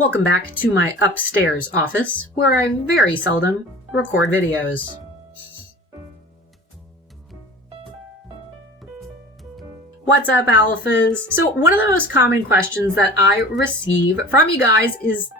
Welcome back to my upstairs office, where I very seldom record videos. What's up, alphas? So one of the most common questions that I receive from you guys is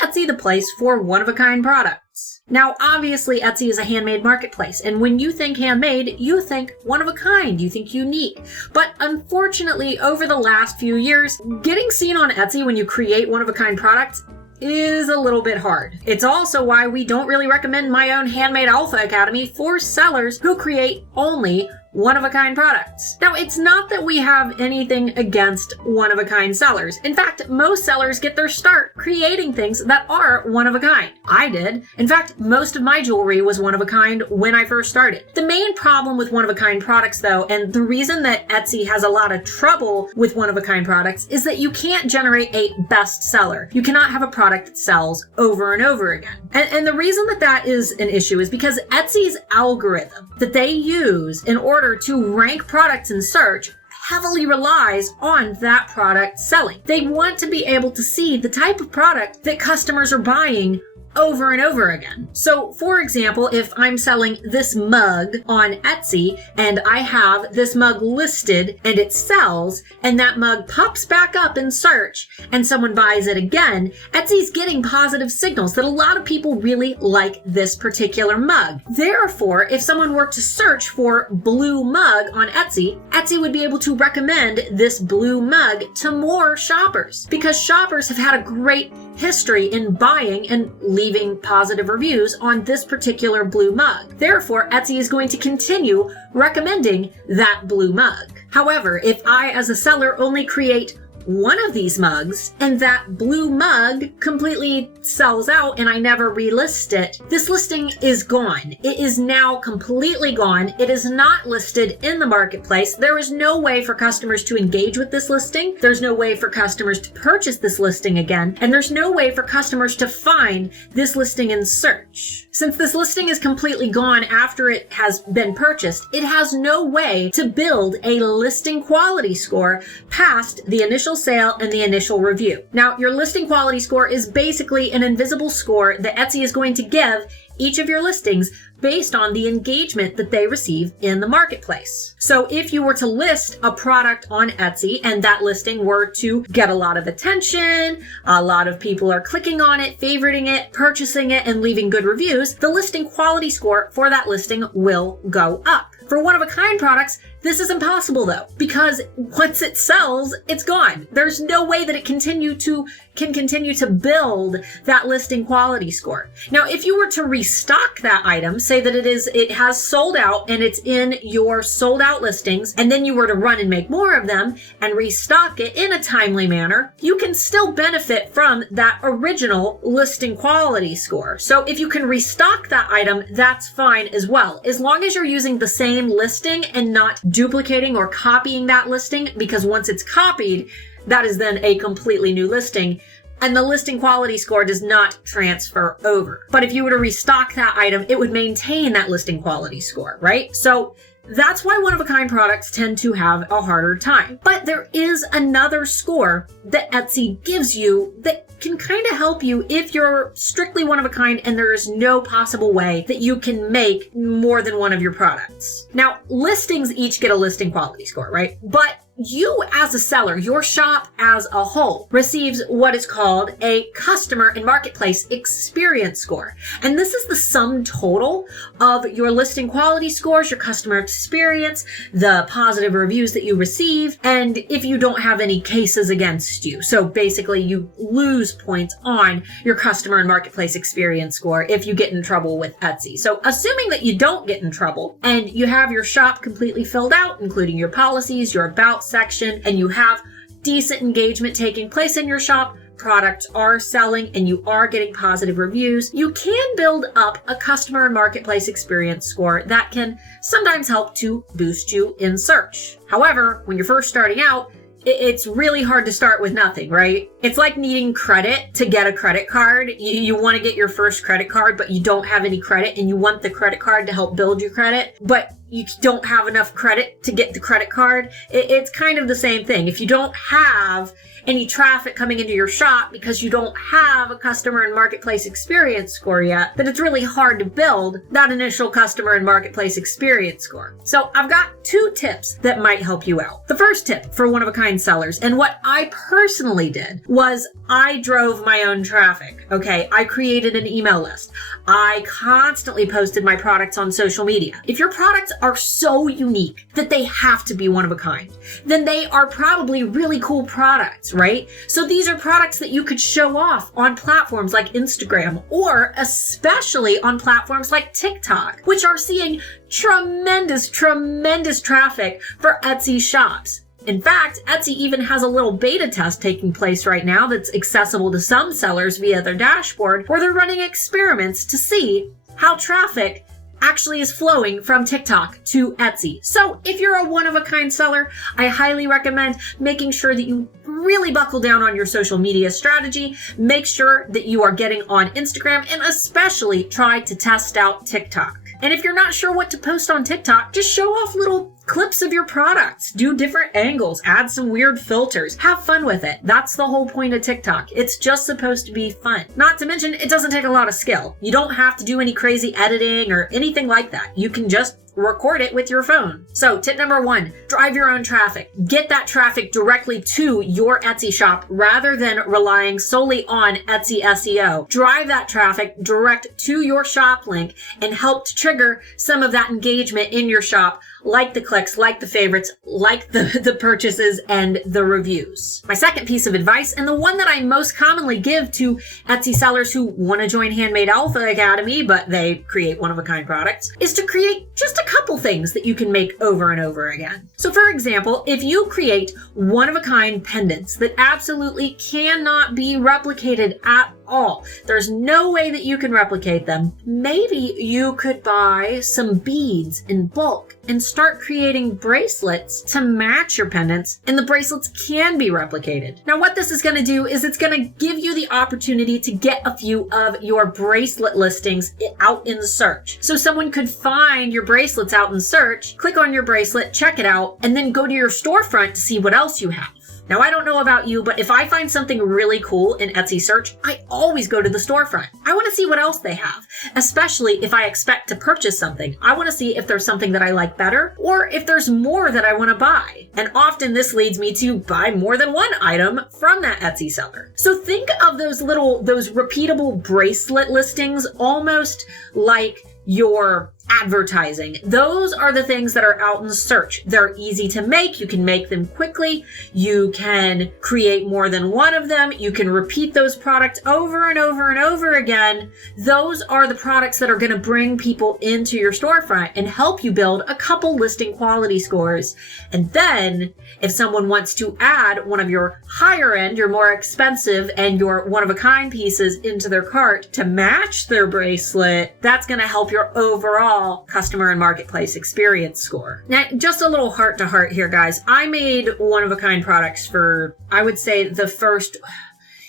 Etsy the place for one-of-a-kind products? Now, obviously, Etsy is a handmade marketplace, and when you think handmade, you think one-of-a-kind, you think unique. But unfortunately, over the last few years, getting seen on Etsy when you create one-of-a-kind products is a little bit hard. It's also why we don't really recommend my own Handmade Alpha Academy for sellers who create only one-of-a-kind products. Now, it's not that we have anything against one-of-a-kind sellers. In fact, most sellers get their start creating things that are one-of-a-kind. I did. In fact, most of my jewelry was one-of-a-kind when I first started. The main problem with one-of-a-kind products, though, and the reason that Etsy has a lot of trouble with one-of-a-kind products, is that you can't generate a bestseller. You cannot have a product that sells over and over again. And the reason that that is an issue is because Etsy's algorithm that they use in order to rank products in search heavily relies on that product selling. They want to be able to see the type of product that customers are buying over and over again. So, for example, if I'm selling this mug on Etsy and I have this mug listed and it sells and that mug pops back up in search and someone buys it again, Etsy's getting positive signals that a lot of people really like this particular mug. Therefore, if someone were to search for blue mug on Etsy, Etsy would be able to recommend this blue mug to more shoppers because shoppers have had a great history in buying and leaving positive reviews on this particular blue mug. Therefore, Etsy is going to continue recommending that blue mug. However, if I, as a seller, only create one of these mugs and that blue mug completely sells out and I never relist it, this listing is gone. It is now completely gone. It is not listed in the marketplace. There is no way for customers to engage with this listing. There's no way for customers to purchase this listing again. And there's no way for customers to find this listing in search. Since this listing is completely gone after it has been purchased, it has no way to build a listing quality score past the initial sale and the initial review. Now, your listing quality score is basically an invisible score that Etsy is going to give each of your listings based on the engagement that they receive in the marketplace. So if you were to list a product on Etsy and that listing were to get a lot of attention, a lot of people are clicking on it, favoriting it, purchasing it, and leaving good reviews, the listing quality score for that listing will go up. For one-of-a-kind products, this is impossible though, because once it sells, it's gone. There's no way that it can continue to build that listing quality score. Now, if you were to restock that item, say that it has sold out and it's in your sold out listings, and then you were to run and make more of them and restock it in a timely manner, you can still benefit from that original listing quality score. So if you can restock that item, that's fine as well, as long as you're using the same listing and not duplicating or copying that listing, because once it's copied, that is then a completely new listing, and the listing quality score does not transfer over. But if you were to restock that item, it would maintain that listing quality score, right? So that's why one-of-a-kind products tend to have a harder time. But there is another score that Etsy gives you that can kind of help you if you're strictly one-of-a-kind and there is no possible way that you can make more than one of your products. Now, listings each get a listing quality score, right? But you as a seller, your shop as a whole, receives what is called a customer and marketplace experience score. And this is the sum total of your listing quality scores, your customer experience, the positive reviews that you receive, and if you don't have any cases against you. So basically you lose points on your customer and marketplace experience score if you get in trouble with Etsy. So assuming that you don't get in trouble and you have your shop completely filled out, including your policies, your about section, and you have decent engagement taking place in your shop, products are selling, and you are getting positive reviews, you can build up a customer and marketplace experience score that can sometimes help to boost you in search. However, when you're first starting out, it's really hard to start with nothing, right? It's like needing credit to get a credit card. You want to get your first credit card, but you don't have any credit, and you want the credit card to help build your credit, but you don't have enough credit to get the credit card. It's kind of the same thing. If you don't have any traffic coming into your shop because you don't have a customer and marketplace experience score yet, then it's really hard to build that initial customer and marketplace experience score. So I've got 2 tips that might help you out. The first tip for one-of-a-kind sellers, and what I personally did, was I drove my own traffic. Okay, I created an email list. I constantly posted my products on social media. If your products are so unique that they have to be one of a kind, then they are probably really cool products, right? So these are products that you could show off on platforms like Instagram, or especially on platforms like TikTok, which are seeing tremendous traffic for Etsy shops. In fact, Etsy even has a little beta test taking place right now that's accessible to some sellers via their dashboard, where they're running experiments to see how traffic actually is flowing from TikTok to Etsy. So if you're a one-of-a-kind seller, I highly recommend making sure that you really buckle down on your social media strategy. Make sure that you are getting on Instagram, and especially try to test out TikTok. And if you're not sure what to post on TikTok, just show off little clips of your products, do different angles, add some weird filters, have fun with it. That's the whole point of TikTok. It's just supposed to be fun. Not to mention, it doesn't take a lot of skill. You don't have to do any crazy editing or anything like that. You can just record it with your phone. So tip number 1, drive your own traffic. Get that traffic directly to your Etsy shop rather than relying solely on Etsy SEO. Drive that traffic direct to your shop link and help to trigger some of that engagement in your shop, like the clicks, like the favorites, like the purchases and the reviews. My second piece of advice, and the one that I most commonly give to Etsy sellers who want to join Handmade Alpha Academy, but they create one-of-a-kind products, is to create just a couple things that you can make over and over again. So for example, if you create one-of-a-kind pendants that absolutely cannot be replicated at all, there's no way that you can replicate them, maybe you could buy some beads in bulk and start creating bracelets to match your pendants, and the bracelets can be replicated. Now what this is going to do is it's going to give you the opportunity to get a few of your bracelet listings out in the search. So someone could find your bracelets out in search, click on your bracelet, check it out, and then go to your storefront to see what else you have. Now, I don't know about you, but if I find something really cool in Etsy search, I always go to the storefront. I want to see what else they have, especially if I expect to purchase something. I want to see if there's something that I like better, or if there's more that I want to buy. And often this leads me to buy more than one item from that Etsy seller. So think of those repeatable bracelet listings almost like your advertising. Those are the things that are out in search. They're easy to make. You can make them quickly. You can create more than one of them. You can repeat those products over and over and over again. Those are the products that are going to bring people into your storefront and help you build a couple listing quality scores. And then if someone wants to add one of your higher end, your more expensive, and your one-of-a-kind pieces into their cart to match their bracelet, that's going to help your overall customer and marketplace experience score. Now, just a little heart to heart here, guys. I made one-of-a-kind products for, I would say, the first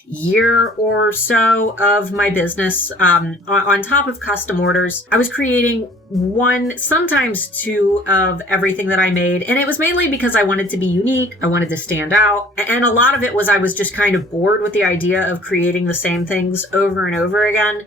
year or so of my business. On top of custom orders, I was creating 1, sometimes 2 of everything that I made. And it was mainly because I wanted to be unique. I wanted to stand out. And a lot of it was I was just kind of bored with the idea of creating the same things over and over again.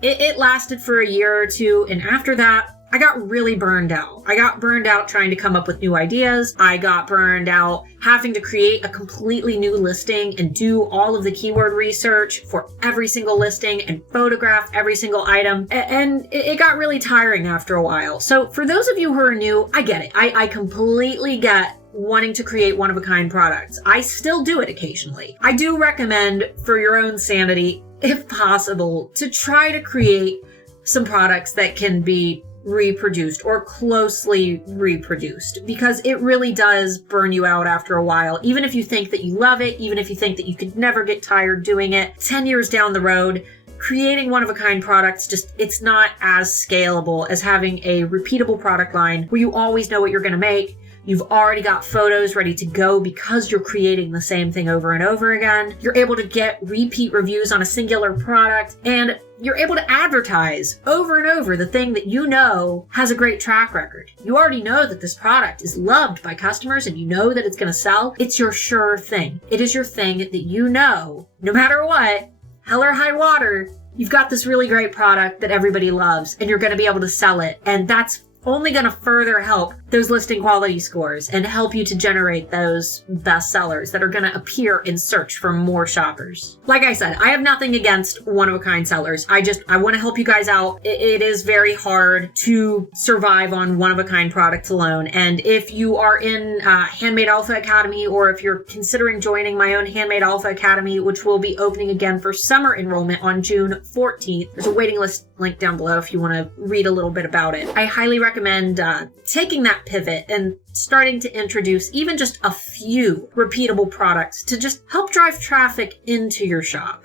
It lasted for a year or 2. And after that, I got really burned out. I got burned out trying to come up with new ideas. I got burned out having to create a completely new listing and do all of the keyword research for every single listing and photograph every single item. And it got really tiring after a while. So for those of you who are new, I get it. I completely get wanting to create one-of-a-kind products. I still do it occasionally. I do recommend, for your own sanity, if possible, to try to create some products that can be reproduced or closely reproduced, because it really does burn you out after a while. Even if you think that you love it, even if you think that you could never get tired doing it, 10 years down the road, creating one-of-a-kind products, it's not as scalable as having a repeatable product line where you always know what you're going to make, You've already got photos ready to go because you're creating the same thing over and over again. You're able to get repeat reviews on a singular product, and you're able to advertise over and over the thing that you know has a great track record. You already know that this product is loved by customers and you know that it's going to sell. It's your sure thing. It is your thing that you know, no matter what, hell or high water, you've got this really great product that everybody loves and you're going to be able to sell it. And that's only going to further help those listing quality scores and help you to generate those best sellers that are going to appear in search for more shoppers. Like I said, I have nothing against one-of-a-kind sellers. I want to help you guys out. It is very hard to survive on one-of-a-kind products alone. And if you are in Handmade Alpha Academy, or if you're considering joining my own Handmade Alpha Academy, which will be opening again for summer enrollment on June 14th, there's a waiting list link down below if you want to read a little bit about it. I highly recommend taking that pivot and starting to introduce even just a few repeatable products to just help drive traffic into your shop.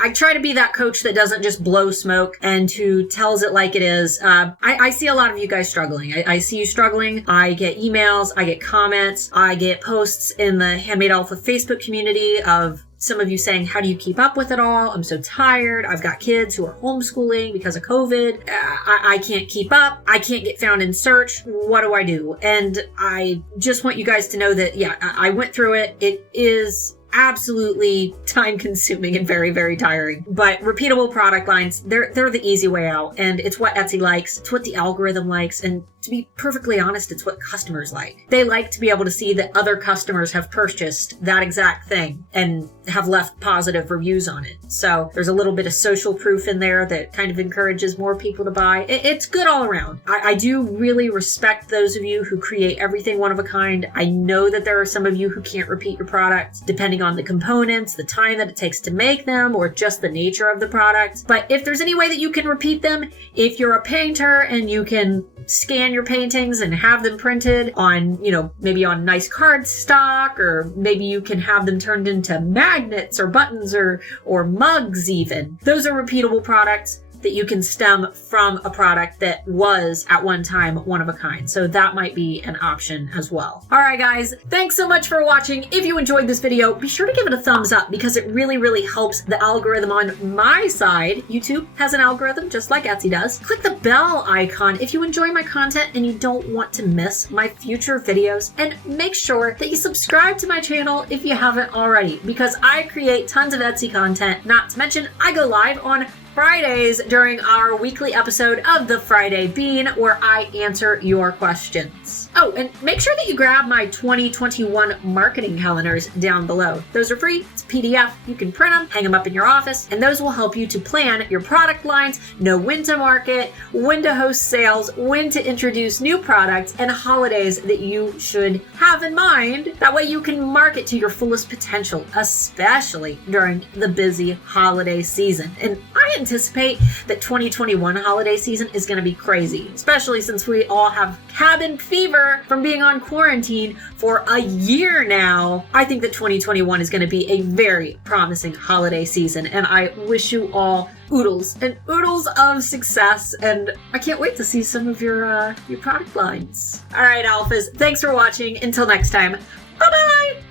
I try to be that coach that doesn't just blow smoke and who tells it like it is. I see a lot of you guys struggling. I see you struggling. I get emails, I get comments, I get posts in the Handmade Alpha Facebook community of some of you saying, how do you keep up with it all? I'm so tired. I've got kids who are homeschooling because of COVID. I can't keep up. I can't get found in search. What do I do? And I just want you guys to know that, yeah, I went through it. It is absolutely time consuming and very, very tiring. But repeatable product lines, they're the easy way out. And it's what Etsy likes. It's what the algorithm likes. And to be perfectly honest, it's what customers like. They like to be able to see that other customers have purchased that exact thing and have left positive reviews on it. So there's a little bit of social proof in there that kind of encourages more people to buy. It's good all around. I do really respect those of you who create everything one of a kind. I know that there are some of you who can't repeat your products depending on the components, the time that it takes to make them, or just the nature of the product. But if there's any way that you can repeat them, if you're a painter and you can scan your paintings and have them printed on, maybe on nice cardstock, or maybe you can have them turned into magnets or buttons or mugs even. Those are repeatable products that you can stem from a product that was at one time one of a kind. So that might be an option as well. All right, guys, thanks so much for watching. If you enjoyed this video, be sure to give it a thumbs up because it really, really helps the algorithm on my side. YouTube has an algorithm just like Etsy does. Click the bell icon if you enjoy my content and you don't want to miss my future videos. And make sure that you subscribe to my channel if you haven't already, because I create tons of Etsy content. Not to mention, I go live on Fridays during our weekly episode of the Friday Bean, where I answer your questions. Oh, and make sure that you grab my 2021 marketing calendars down below. Those are free. It's a PDF. You can print them, hang them up in your office, and those will help you to plan your product lines, know when to market, when to host sales, when to introduce new products, and holidays that you should have in mind. That way you can market to your fullest potential, especially during the busy holiday season. And I anticipate that 2021 holiday season is going to be crazy, especially since we all have cabin fever from being on quarantine for a year now. I think that 2021 is going to be a very promising holiday season, and I wish you all oodles and oodles of success, and I can't wait to see some of your product lines. All right, alphas, thanks for watching. Until next time, bye-bye!